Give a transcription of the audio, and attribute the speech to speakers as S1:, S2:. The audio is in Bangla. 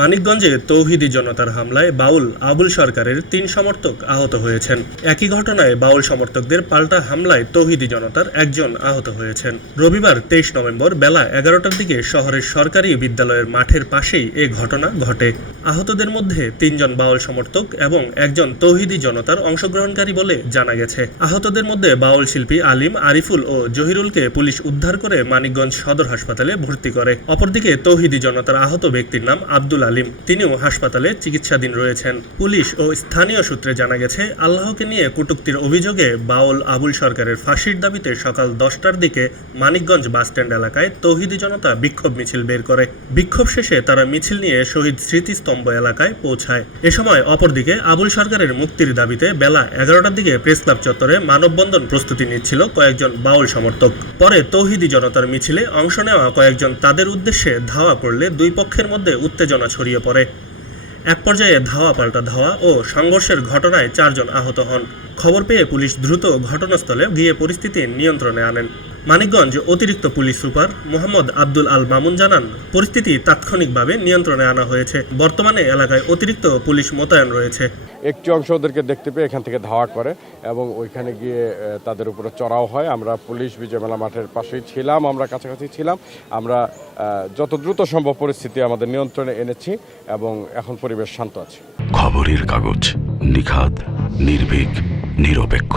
S1: মানিকগঞ্জে তৌহিদি জনতার হামলায় বাউল আবুল সরকারের তিন সমর্থক আহত হয়েছেন। একই ঘটনায় বাউল সমর্থকদের পাল্টা হামলায় তৌহিদি জনতার একজন আহত হয়েছেন। রবিবার তেইশ নভেম্বর বেলা এগারোটার দিকে শহরের সরকারি বিদ্যালয়ের মাঠের পাশেই এ ঘটনা ঘটে। আহতদের মধ্যে তিনজন বাউল সমর্থক এবং একজন তৌহিদি জনতার অংশগ্রহণকারী বলে জানা গেছে। আহতদের মধ্যে বাউল শিল্পী আলিম, আরিফুল ও জহিরুলকে পুলিশ উদ্ধার করে মানিকগঞ্জ সদর হাসপাতালে ভর্তি করে। অপরদিকে তৌহিদি জনতার আহত ব্যক্তির নাম আব্দুল আলিম। তিনিও হাসপাতালে চিকিৎসাধীন রয়েছেন। পুলিশ ও স্থানীয় সূত্রে জানা গেছে, আল্লাহকে নিয়ে কটূক্তির অভিযোগে বাউল আবুল সরকারের ফাঁসির দাবিতে সকাল দশটার দিকে মানিকগঞ্জ বাসস্ট্যান্ড এলাকায় তৌহিদি জনতা বিক্ষোভ মিছিল বের করে। বিক্ষোভ শেষে তারা মিছিল নিয়ে শহীদ স্মৃতিস্তম্ভ এলাকায় পৌঁছায়। এ সময় অপরদিকে আবুল সরকারের মুক্তির দাবিতে বেলা এগারোটার দিকে প্রেস ক্লাব চত্বরে মানববন্ধন প্রস্তুতি নিচ্ছিল কয়েকজন বাউল সমর্থক। পরে তৌহিদি জনতার মিছিলে অংশ নেওয়া কয়েকজন তাদের উদ্দেশ্যে ধাওয়া করলে দুই পক্ষের মধ্যে উত্তেজনা ছড়িয়ে পড়ে। এক পর্যায়ে ধাওয়া পাল্টা ধাওয়া ও সংঘর্ষের ঘটনায় চারজন আহত হন। খবর পেয়ে পুলিশ দ্রুত ঘটনাস্থলে গিয়ে পরিস্থিতি নিয়ন্ত্রণে আনেন। মানিকগঞ্জ অতিরিক্ত পুলিশ সুপার মোহাম্মদ আব্দুল আল মামুন জানান পরিস্থিতি তাৎক্ষণিকভাবে নিয়ন্ত্রণে আনা হয়েছে। বর্তমানে এলাকায় অতিরিক্ত পুলিশ মোতায়েন রয়েছে।
S2: একটি অংশ ওদেরকে দেখতে পেয়ে এখান থেকে ধাওয়া করে এবং ওইখানে গিয়ে তাদের উপরে চড়াও হয়। আমরা পুলিশ বিজয়মেলা মাঠের পাশেই ছিলাম আমরা কাছাকাছি ছিলাম। আমরা যত দ্রুত সম্ভব পরিস্থিতি আমাদের নিয়ন্ত্রণে এনেছি এবং এখন পরিবেশ শান্ত আছে।
S3: খবরের কাগজ নিখাদ নির্ভীক নিরপেক্ষ।